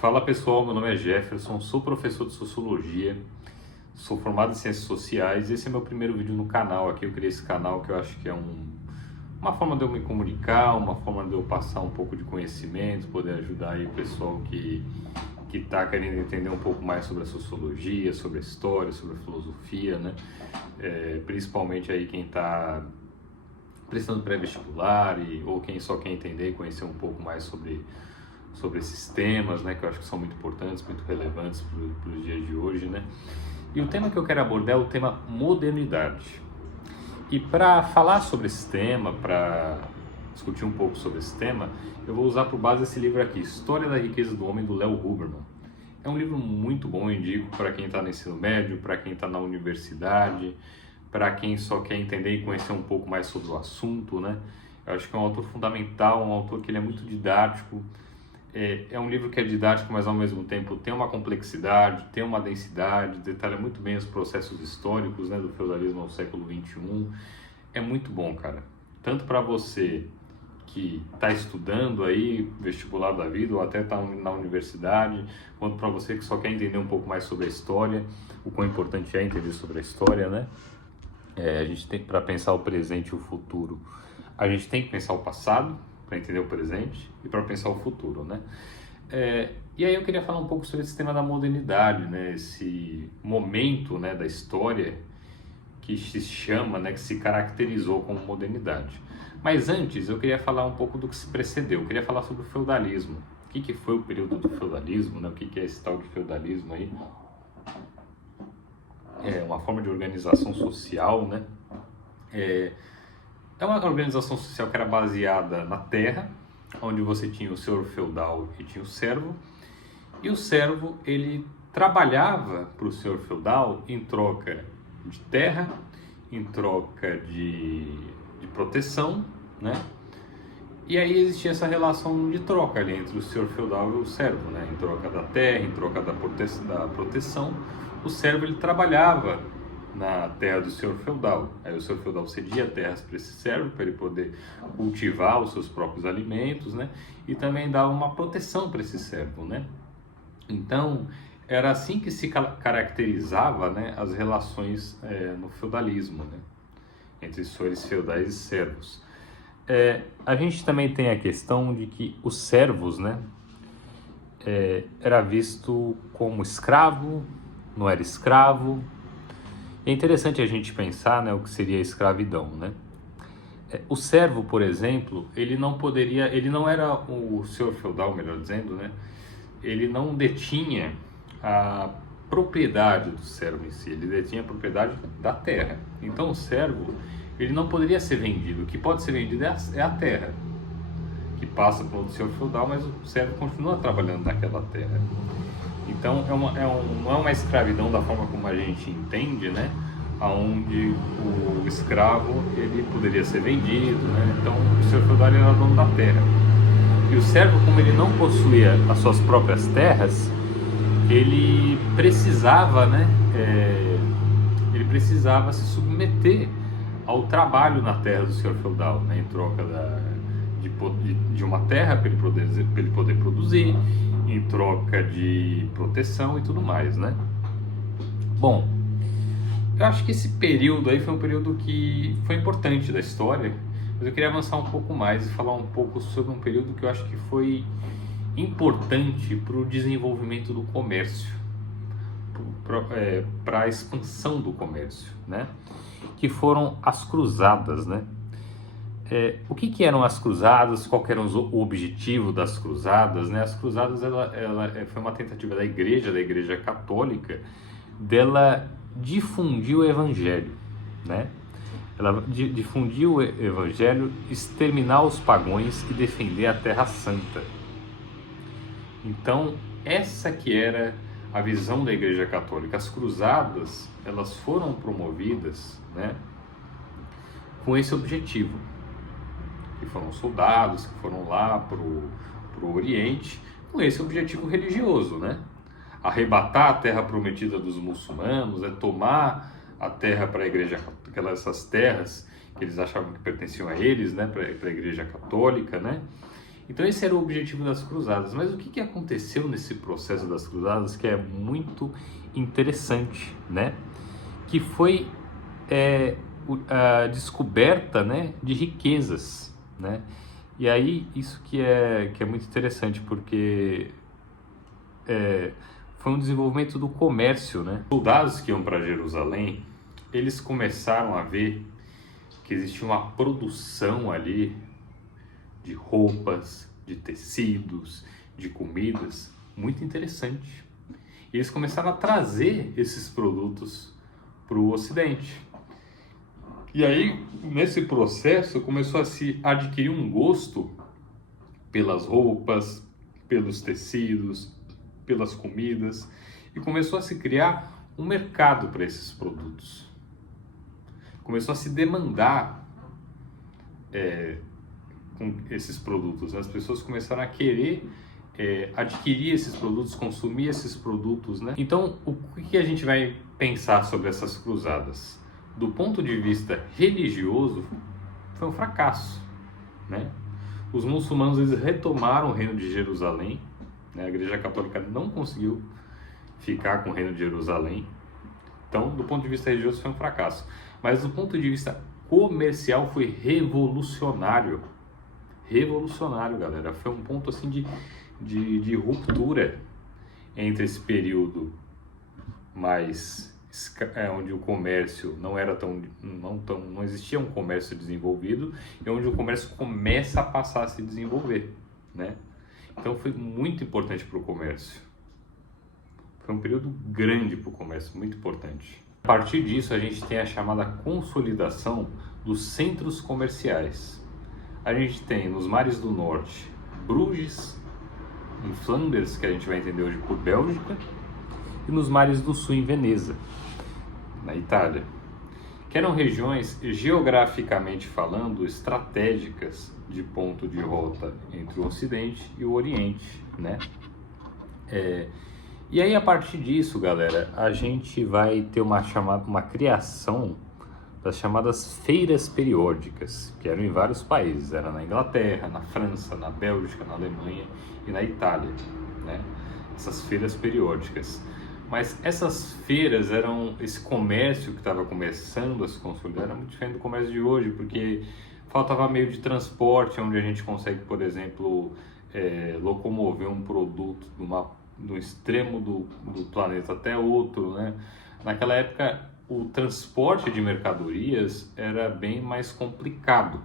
Fala pessoal, meu nome é Jefferson, sou professor de Sociologia, sou formado em Ciências Sociais e esse é meu primeiro vídeo no canal aqui. Eu criei esse canal que eu acho que é uma forma de eu me comunicar, uma forma de eu passar um pouco de conhecimento, poder ajudar aí o pessoal que está querendo entender um pouco mais sobre a Sociologia, sobre a História, sobre a Filosofia, né? Principalmente aí quem está prestando pré-vestibular ou quem só quer entender e conhecer um pouco mais sobre esses temas, né, que eu acho que são muito importantes, muito relevantes para os dias de hoje, né? E o tema que eu quero abordar é o tema modernidade. E para falar sobre esse tema, para discutir um pouco sobre esse tema, eu vou usar por base esse livro aqui, História da Riqueza do Homem, do Léo Huberman. É um livro muito bom, eu indico para quem está no ensino médio, para quem está na universidade, para quem só quer entender e conhecer um pouco mais sobre o assunto, né? Eu acho que é um autor fundamental, um autor que ele é muito didático. É um livro que é didático, mas ao mesmo tempo tem uma complexidade, tem uma densidade, detalha muito bem os processos históricos, né, do feudalismo ao século XXI. É muito bom, cara. Tanto para você que está estudando aí, vestibular da vida, ou até está na universidade, quanto para você que só quer entender um pouco mais sobre a história, o quão importante é entender sobre a história, né? A gente tem, para pensar o presente e o futuro, a gente tem que pensar o passado, para entender o presente e para pensar o futuro, né? E aí eu queria falar um pouco sobre esse tema da modernidade, né? Esse momento, né, da história que se chama, né, que se caracterizou como modernidade. Mas antes eu queria falar um pouco do que se precedeu. Eu queria falar sobre o feudalismo. O que foi o período do feudalismo, né? O que é esse tal de feudalismo aí? É uma forma de organização social, né? É uma organização social que era baseada na terra, onde você tinha o senhor feudal e tinha o servo. E o servo, ele trabalhava para o senhor feudal em troca de terra, em troca de proteção, né? E aí existia essa relação de troca ali entre o senhor feudal e o servo, né? Em troca da terra, em troca da proteção. O servo, ele trabalhava na terra do senhor feudal. Aí o senhor feudal cedia terras para esse servo, para ele poder cultivar os seus próprios alimentos, né? E também dava uma proteção para esse servo, né? Então, era assim que se caracterizava, né, as relações no feudalismo, né? Entre senhores feudais e servos. A gente também tem a questão de que os servos, né, era visto como escravo, não era escravo. É interessante a gente pensar, né, o que seria a escravidão, né? O servo, por exemplo, ele não era o senhor feudal, melhor dizendo, né? Ele não detinha a propriedade do servo em si, ele detinha a propriedade da terra. Então o servo, ele não poderia ser vendido. O que pode ser vendido é a terra, que passa para o senhor feudal, mas o servo continua trabalhando naquela terra. Então não é uma escravidão da forma como a gente entende, né? Onde o escravo, ele poderia ser vendido, né? Então o senhor feudal era dono da terra. E o servo, como ele não possuía as suas próprias terras, ele precisava, né? Ele precisava se submeter ao trabalho na terra do senhor feudal, né? Em troca de uma terra para ele poder produzir, em troca de proteção e tudo mais, né? Bom, eu acho que esse período aí foi um período que foi importante da história, mas eu queria avançar um pouco mais e falar um pouco sobre um período que eu acho que foi importante para o desenvolvimento do comércio, para a expansão do comércio, né? Que foram as cruzadas, né? O que eram as cruzadas? Qual era o objetivo das cruzadas, né? As cruzadas foi uma tentativa da Igreja Católica, dela difundir o Evangelho, né? Ela difundir o Evangelho, exterminar os pagãos e defender a Terra Santa. Então, essa que era a visão da Igreja Católica. As cruzadas, elas foram promovidas, né, com esse objetivo. Que foram soldados que foram lá para o Oriente com esse objetivo religioso, né? Arrebatar a terra prometida dos muçulmanos, tomar a terra para a Igreja, essas terras que eles achavam que pertenciam a eles, né? Para a Igreja Católica, né? Então esse era o objetivo das cruzadas. Mas o que aconteceu nesse processo das cruzadas que é muito interessante, né? Que foi a descoberta, né, de riquezas, né? E aí isso que é muito interessante, porque foi um desenvolvimento do comércio, né? Os soldados que iam para Jerusalém, eles começaram a ver que existia uma produção ali de roupas, de tecidos, de comidas, muito interessante. E eles começaram a trazer esses produtos para o Ocidente. E aí, nesse processo, começou a se adquirir um gosto pelas roupas, pelos tecidos, pelas comidas, e começou a se criar um mercado para esses produtos. Começou a se demandar com esses produtos. As pessoas começaram a querer adquirir esses produtos, consumir esses produtos, né? Então, o que a gente vai pensar sobre essas cruzadas? Do ponto de vista religioso, foi um fracasso, né? Os muçulmanos, eles retomaram o reino de Jerusalém, né? A Igreja Católica não conseguiu ficar com o reino de Jerusalém. Então, do ponto de vista religioso, foi um fracasso. Mas do ponto de vista comercial, foi revolucionário. Revolucionário, galera. Foi um ponto assim de ruptura entre esse período mais onde o comércio não existia um comércio desenvolvido, e onde o comércio começa a passar a se desenvolver, né? Então foi muito importante para o comércio. Foi um período grande para o comércio, muito importante. A partir disso, a gente tem a chamada consolidação dos centros comerciais. A gente tem nos mares do norte, Bruges, em Flandres, que a gente vai entender hoje por Bélgica, e nos mares do sul, em Veneza, na Itália, que eram regiões, geograficamente falando, estratégicas de ponto de rota entre o Ocidente e o Oriente, né? E aí, a partir disso, galera, a gente vai ter uma criação das chamadas feiras periódicas, que eram em vários países. Era na Inglaterra, na França, na Bélgica, na Alemanha e na Itália, né? Essas feiras periódicas. Mas essas feiras esse comércio que estava começando a se consolidar era muito diferente do comércio de hoje, porque faltava meio de transporte, onde a gente consegue, por exemplo, locomover um produto do extremo do planeta até outro, né? Naquela época, o transporte de mercadorias era bem mais complicado.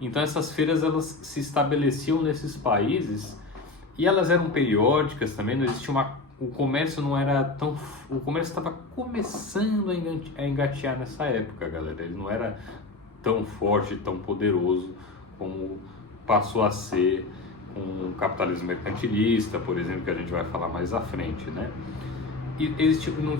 Então essas feiras, elas se estabeleciam nesses países e elas eram periódicas também, não existia o comércio não era tão... O comércio estava começando a engatear nessa época, galera. Ele não era tão forte, tão poderoso como passou a ser com o capitalismo mercantilista, por exemplo, que a gente vai falar mais à frente, né? E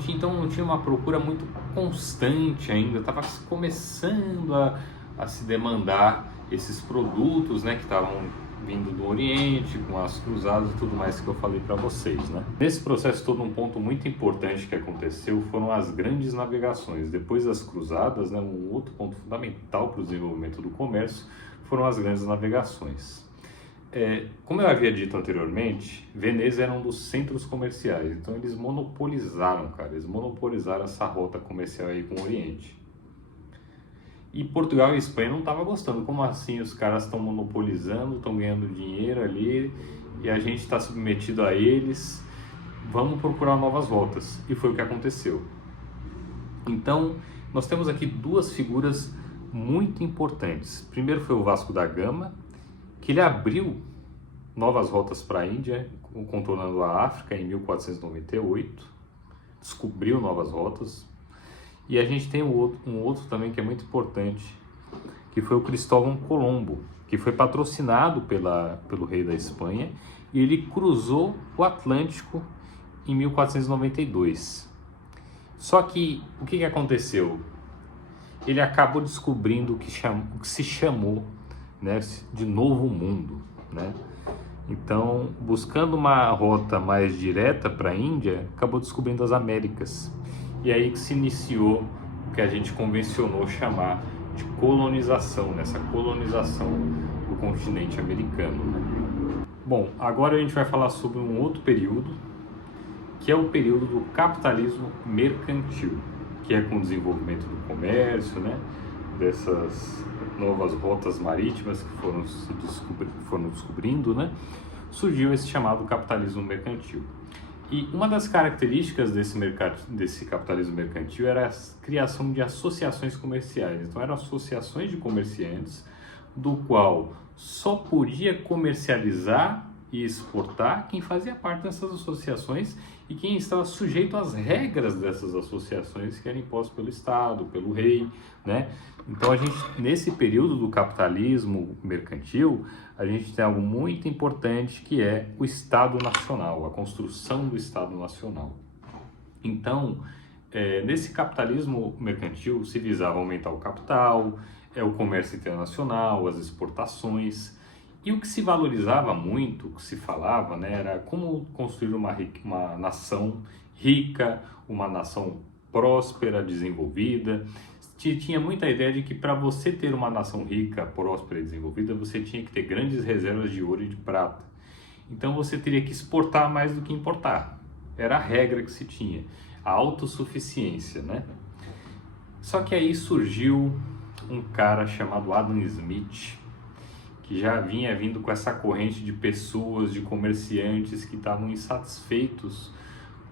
então não tinha uma procura muito constante ainda, estava começando a se demandar esses produtos, né, que estavam vindo do Oriente, com as cruzadas e tudo mais que eu falei para vocês, né? Nesse processo todo, um ponto muito importante que aconteceu foram as grandes navegações. Depois das cruzadas, né, um outro ponto fundamental para o desenvolvimento do comércio foram as grandes navegações. Como eu havia dito anteriormente, Veneza era um dos centros comerciais, então eles monopolizaram, essa rota comercial aí com o Oriente. E Portugal e Espanha não estavam gostando. Como assim os caras estão monopolizando, estão ganhando dinheiro ali e a gente está submetido a eles? Vamos procurar novas rotas. E foi o que aconteceu. Então, nós temos aqui duas figuras muito importantes. Primeiro foi o Vasco da Gama, que ele abriu novas rotas para a Índia, contornando a África em 1498, descobriu novas rotas. E a gente tem um outro também que é muito importante, que foi o Cristóvão Colombo, que foi patrocinado pelo rei da Espanha, e ele cruzou o Atlântico em 1492. Só que o que aconteceu? Ele acabou descobrindo o que se chamou, né, de Novo Mundo, né? Então, buscando uma rota mais direta para a Índia, acabou descobrindo as Américas. E aí que se iniciou o que a gente convencionou chamar de colonização, nessa colonização do o continente americano, né? Bom, agora a gente vai falar sobre um outro período, que é o período do capitalismo mercantil, que é com o desenvolvimento do comércio, né? Dessas novas rotas marítimas que foram descobrindo, né? Surgiu esse chamado capitalismo mercantil. E uma das características desse capitalismo mercantil era a criação de associações comerciais. Então eram associações de comerciantes, do qual só podia comercializar e exportar quem fazia parte dessas associações e quem estava sujeito às regras dessas associações que eram impostas pelo Estado, pelo rei, né? Então a gente, nesse período do capitalismo mercantil, a gente tem algo muito importante que é o Estado Nacional, a construção do Estado Nacional. Então, nesse capitalismo mercantil se visava aumentar o capital, o comércio internacional, as exportações. E o que se valorizava muito, o que se falava, né, era como construir uma nação rica, uma nação próspera, desenvolvida. Tinha muita ideia de que para você ter uma nação rica, próspera e desenvolvida, você tinha que ter grandes reservas de ouro e de prata. Então você teria que exportar mais do que importar. Era a regra que se tinha, a autossuficiência, né? Só que aí surgiu um cara chamado Adam Smith, que já vinha vindo com essa corrente de pessoas, de comerciantes que estavam insatisfeitos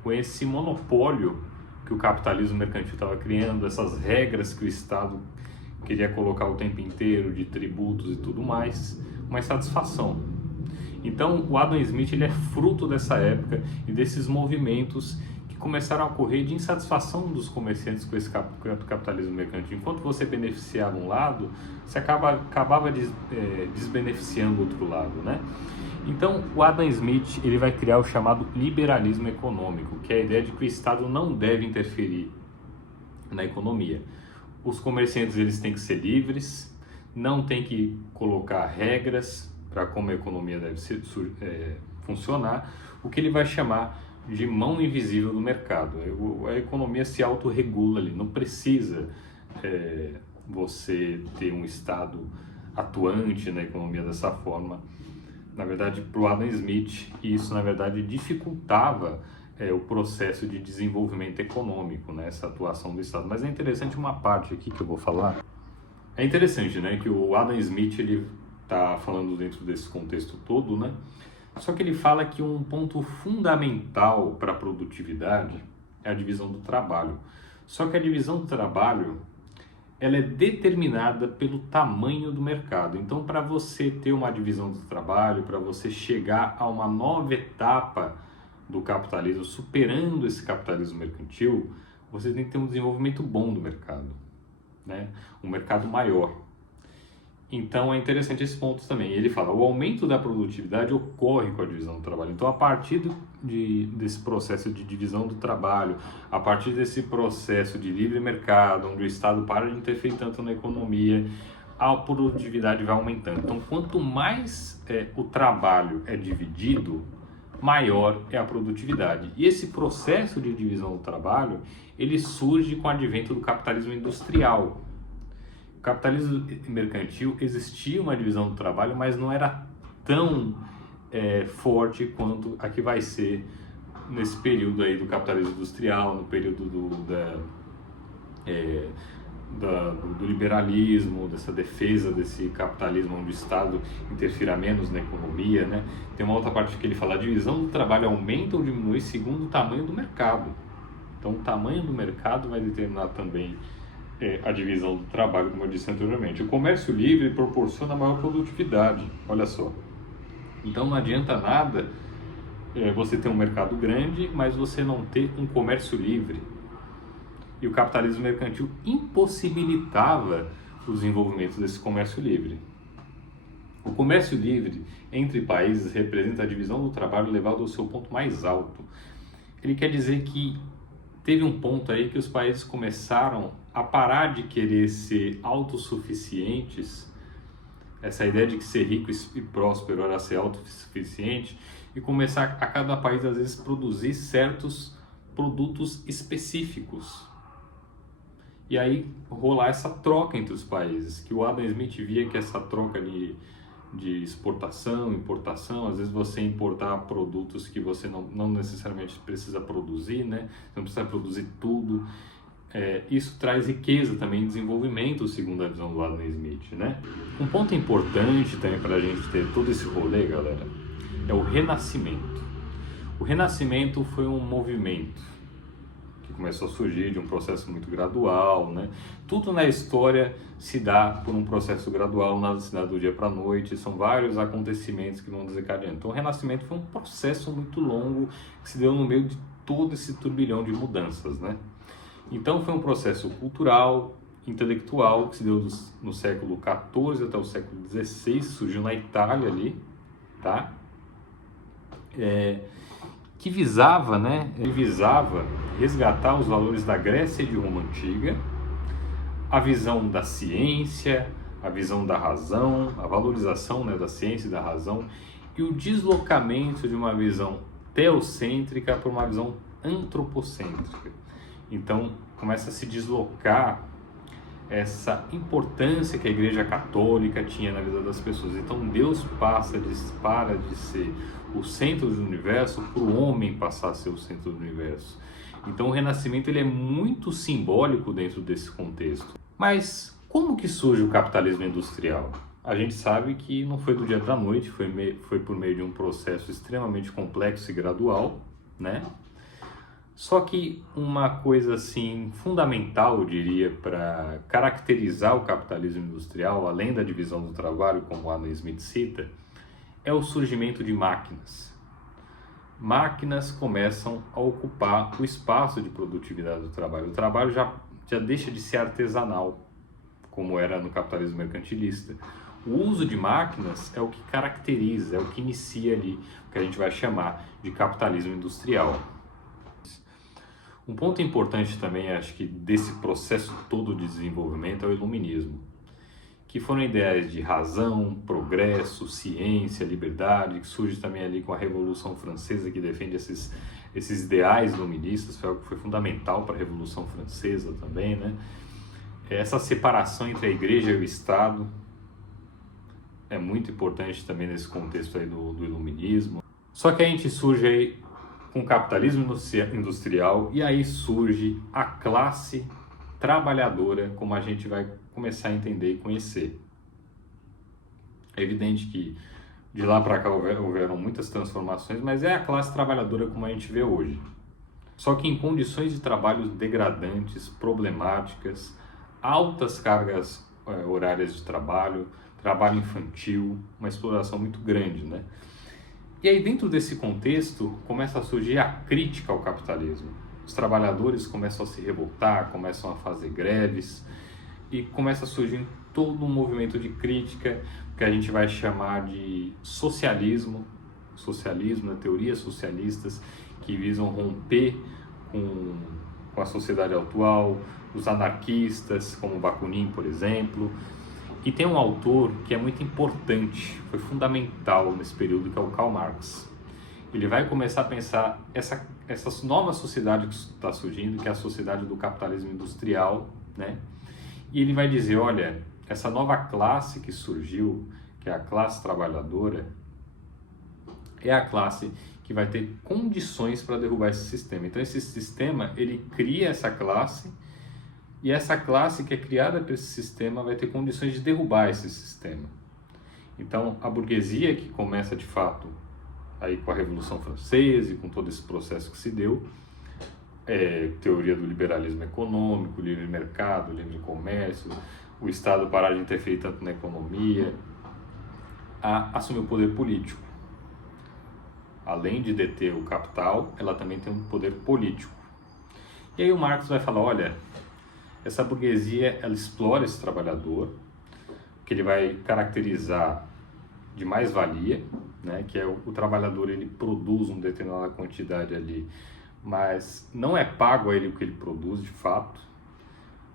com esse monopólio que o capitalismo mercantil estava criando, essas regras que o Estado queria colocar o tempo inteiro, de tributos e tudo mais, uma insatisfação. Então o Adam Smith ele é fruto dessa época e desses movimentos que começaram a ocorrer de insatisfação dos comerciantes com esse capitalismo mercantil. Enquanto você beneficiava um lado, você acabava desbeneficiando o outro lado, né? Então, o Adam Smith ele vai criar o chamado liberalismo econômico, que é a ideia de que o Estado não deve interferir na economia. Os comerciantes eles têm que ser livres, não tem que colocar regras para como a economia deve funcionar, o que ele vai chamar de mão invisível do mercado. A economia se autorregula ali, não precisa você ter um Estado atuante na economia dessa forma. Na verdade, para o Adam Smith, isso na verdade dificultava o processo de desenvolvimento econômico, né, essa atuação do Estado. Mas é interessante uma parte aqui que eu vou falar. É interessante, né, que o Adam Smith ele está falando dentro desse contexto todo, né? Só que ele fala que um ponto fundamental para a produtividade é a divisão do trabalho. Só que a divisão do trabalho ela é determinada pelo tamanho do mercado. Então, para você ter uma divisão do trabalho, para você chegar a uma nova etapa do capitalismo, superando esse capitalismo mercantil, você tem que ter um desenvolvimento bom do mercado, né? Um mercado maior. Então é interessante esse ponto também. Ele fala, o aumento da produtividade ocorre com a divisão do trabalho. Então a partir desse processo de divisão do trabalho, a partir desse processo de livre mercado, onde o Estado para de interferir tanto na economia, a produtividade vai aumentando. Então quanto mais o trabalho é dividido, maior é a produtividade. E esse processo de divisão do trabalho, ele surge com o advento do capitalismo industrial. O capitalismo mercantil existia uma divisão do trabalho, mas não era tão forte quanto a que vai ser nesse período aí do capitalismo industrial, no período do liberalismo, dessa defesa desse capitalismo onde o Estado interfira menos na economia, né? Tem uma outra parte que ele fala, a divisão do trabalho aumenta ou diminui segundo o tamanho do mercado. Então o tamanho do mercado vai determinar também a divisão do trabalho, como eu disse anteriormente. O comércio livre proporciona maior produtividade, olha só. Então não adianta nada você ter um mercado grande, mas você não ter um comércio livre. E o capitalismo mercantil impossibilitava o desenvolvimento desse comércio livre. O comércio livre entre países representa a divisão do trabalho levado ao seu ponto mais alto. Ele quer dizer que teve um ponto aí que os países começaram a parar de querer ser autossuficientes, essa ideia de que ser rico e próspero era ser autossuficiente, e começar a cada país às vezes produzir certos produtos específicos. E aí rolar essa troca entre os países, que o Adam Smith via que essa troca de de exportação, importação. Às vezes você importar produtos que você não necessariamente precisa produzir, né? Você não precisa produzir tudo. Isso traz riqueza também, desenvolvimento, segundo a visão do Adam Smith, né? Um ponto importante também para a gente ter todo esse rolê, galera, é o Renascimento. O Renascimento foi um movimento que começou a surgir de um processo muito gradual, né? Tudo na história se dá por um processo gradual, nada se dá do dia para a noite, são vários acontecimentos que vão desencadeando. Então o Renascimento foi um processo muito longo que se deu no meio de todo esse turbilhão de mudanças, né? Então foi um processo cultural, intelectual, que se deu no século XIV até o século XVI, surgiu na Itália ali, tá? Que visava, né? Ele visava resgatar os valores da Grécia e de Roma antiga, a visão da ciência, a visão da razão, a valorização, né, da ciência e da razão, e o deslocamento de uma visão teocêntrica para uma visão antropocêntrica. Então começa a se deslocar essa importância que a Igreja Católica tinha na vida das pessoas. Então Deus para de ser o centro do universo para o homem passar a ser o centro do universo. Então o Renascimento ele é muito simbólico dentro desse contexto. Mas como que surge o capitalismo industrial? A gente sabe que não foi do dia para a noite, foi por meio de um processo extremamente complexo e gradual, né? Só que uma coisa assim fundamental, eu diria, para caracterizar o capitalismo industrial, além da divisão do trabalho, como Adam Smith cita, é o surgimento de máquinas. Máquinas começam a ocupar o espaço de produtividade do trabalho. O trabalho já deixa de ser artesanal, como era no capitalismo mercantilista. O uso de máquinas é o que caracteriza, é o que inicia ali o que a gente vai chamar de capitalismo industrial. Um ponto importante também, acho que desse processo todo de desenvolvimento é o iluminismo, que foram ideias de razão, progresso, ciência, liberdade, que surge também ali com a Revolução Francesa, que defende esses ideais iluministas, foi algo que foi fundamental para a Revolução Francesa também, né? Essa separação entre a Igreja e o Estado é muito importante também nesse contexto aí do iluminismo. Só que a gente surge aí com o capitalismo industrial e aí surge a classe trabalhadora, como a gente vai começar a entender e conhecer. É evidente que de lá para cá houveram muitas transformações, mas é a classe trabalhadora como a gente vê hoje. Só que em condições de trabalho degradantes, problemáticas, altas cargas horárias de trabalho, trabalho infantil, uma exploração muito grande, né? E aí, dentro desse contexto, começa a surgir a crítica ao capitalismo. Os trabalhadores começam a se revoltar, começam a fazer greves e começa a surgir todo um movimento de crítica que a gente vai chamar de socialismo, né, teorias socialistas que visam romper com a sociedade atual, os anarquistas, como Bakunin, por exemplo. E tem um autor que é muito importante, foi fundamental nesse período, que é o Karl Marx. Ele vai começar a pensar essa nova sociedade que está surgindo, que é a sociedade do capitalismo industrial, né? E ele vai dizer, olha, essa nova classe que surgiu, que é a classe trabalhadora, é a classe que vai ter condições para derrubar esse sistema. Então esse sistema, ele cria essa classe, e essa classe que é criada por esse sistema vai ter condições de derrubar esse sistema. Então, a burguesia, que começa de fato aí com a Revolução Francesa e com todo esse processo que se deu, teoria do liberalismo econômico, livre mercado, livre comércio, o Estado parar de interferir tanto na economia, assumir o poder político. Além de deter o capital, ela também tem um poder político. E aí o Marx vai falar, olha, essa burguesia, ela explora esse trabalhador, que ele vai caracterizar de mais-valia, né? Que é o trabalhador, ele produz uma determinada quantidade ali, mas não é pago a ele o que ele produz de fato.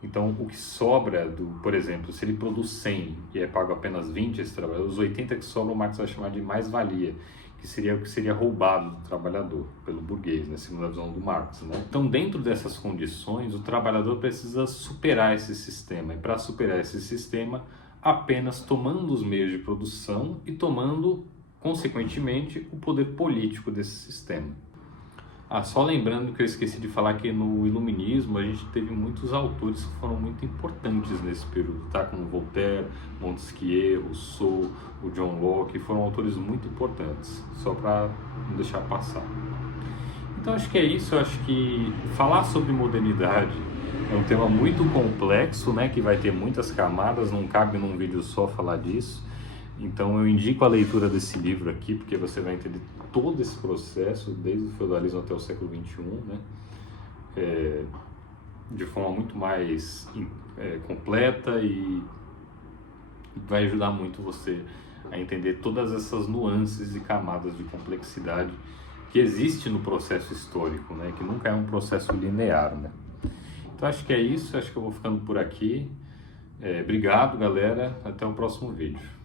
Então, o que sobra, por exemplo, se ele produz 100 e é pago apenas 20 a esse trabalhador, os 80 que sobram o Marx vai chamar de mais-valia, que seria o que seria roubado do trabalhador, pelo burguês, né, segundo a visão do Marx, né? Então, dentro dessas condições, o trabalhador precisa superar esse sistema. E para superar esse sistema, apenas tomando os meios de produção e tomando, consequentemente, o poder político desse sistema. Só lembrando que eu esqueci de falar que no Iluminismo a gente teve muitos autores que foram muito importantes nesse período, tá? Como Voltaire, Montesquieu, Rousseau, o John Locke, foram autores muito importantes, só para não deixar passar. Então acho que é isso, eu acho que falar sobre modernidade é um tema muito complexo, né? Que vai ter muitas camadas, não cabe num vídeo só falar disso. Então eu indico a leitura desse livro aqui, porque você vai entender todo esse processo, desde o feudalismo até o século XXI, né? De forma muito mais completa e vai ajudar muito você a entender todas essas nuances e camadas de complexidade que existe no processo histórico, né? Que nunca é um processo linear, né? Então acho que é isso, acho que eu vou ficando por aqui. Obrigado, galera, até o próximo vídeo.